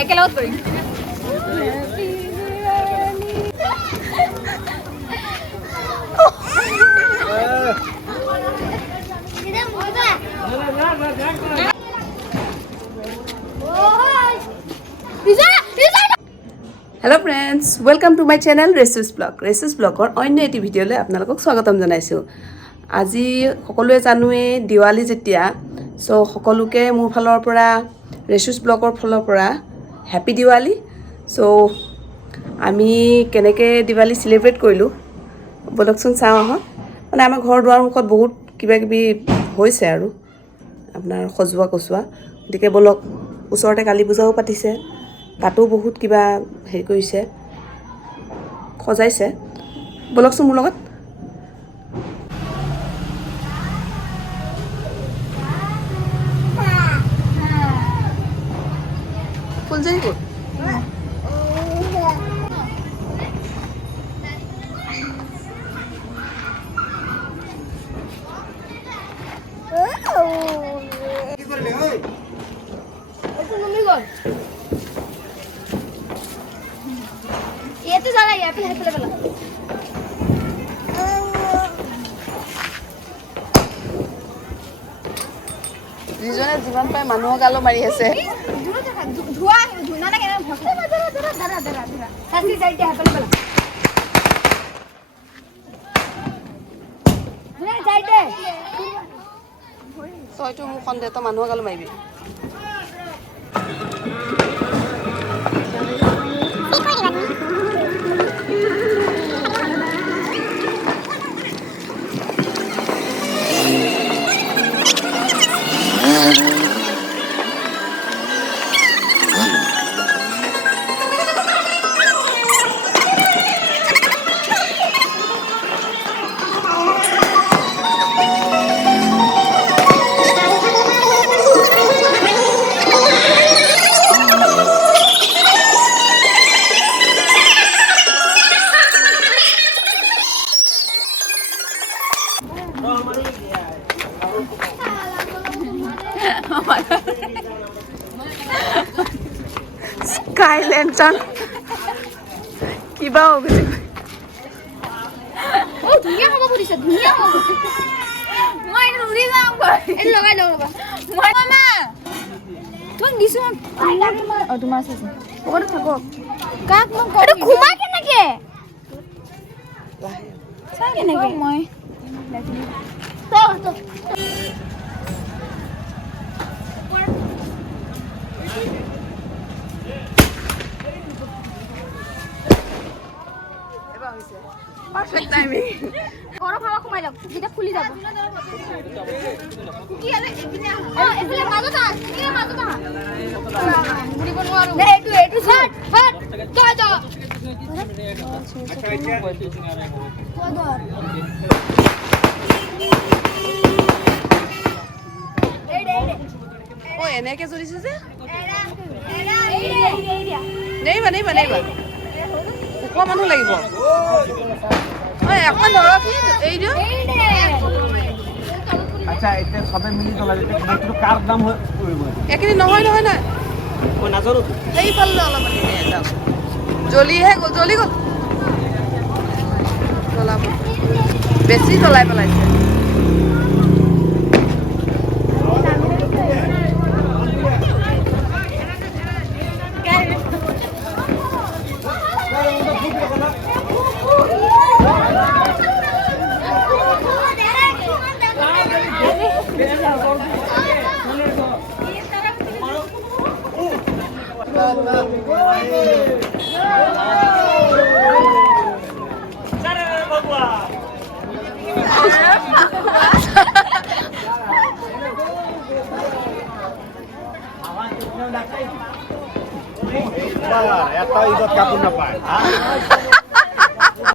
একেলগত কৰিম hello' friends welcome to my channel ৰেচিছ ব্লগৰ অন্য এটি ভিডিঅ'লৈ আপোনালোকক স্বাগতম জনাইছোঁ। আজি সকলোৱে জানোৱেই দিৱালী যেতিয়া, চ' সকলোকে মোৰ ফালৰ পৰা ৰেচিছ ব্লগৰ ফালৰ পৰা হেপী দিৱালী। চ' আমি কেনেকৈ দিৱালী চেলিব্ৰেট কৰিলোঁ ব'লকচোন চাওঁ আহক। মানে আমাৰ ঘৰ দুৱাৰমুখত বহুত কিবাকিবি হৈছে আৰু আপোনাৰ সজোৱা কচোৱা, গতিকে ব'লক ওচৰতে কালী পূজাও পাতিছে, তাতো বহুত কিবা হেৰি কৰিছে, সজাইছে। ব'লকচোন মোৰ লগত। ফুলজৰি ক'ত? ইয়াতে জ্বলা, ইয়াতে হেফালে পেলা। যিজনে যিমান পাৰে মানুহৰ গালো মাৰি আছে। ধোৱা ধুনা না কেনে ধৰা সাজি যাইতে হেফালে পেলা। ধুনা যাইতে তইতো মোক সন্দেহ, তই মানুহৰ গালো মাৰিবি। Skylamp কিবা হৈ গৈছে। ধুনীয়া হ'ব বুলিছে, ধুনীয়া হ'ব। মই এইটো উৰি যাম গৈ, এইটো লগাই লওঁ ৰ'বা। মই মামা তোমাক দিছোঁ, তোমাৰ আছে ক'ত থাকক। কাক মই এইটো ঘুমা কেনেকে চাই কেনেকে মই পাৰফেক্ট টাইমিং। ঘৰৰ ভাবা সোমাই যাওক, যেতিয়া ফুলি যাব। কি আলে এপিনে এফালে মাজত আহ, কি মাজত আহ। ঘুৰিব নোৱাৰো। নে এইটো হট তই যা। ও এনেকে জ্বলিছে যে। নেইবা ওখ মানুহ লাগিব। ঐ অকণমান ধৰক, এই দিওঁ। আচ্ছা, এতিয়া সবে মিলি জ্বলাই দিতে বস্তুটো কাৰ দাম হৈ পৰিব? এইখিনি নহয় নহয় নহয়, মই নাজানো। সেইফালে অলপমান যাওক। জ্বলিহে গ'ল, জ্বলি গ'ল। জ্বলাব, বেছি জ্বলাই পেলাইছে। এটা ঈদত কাপোৰ নাপায়।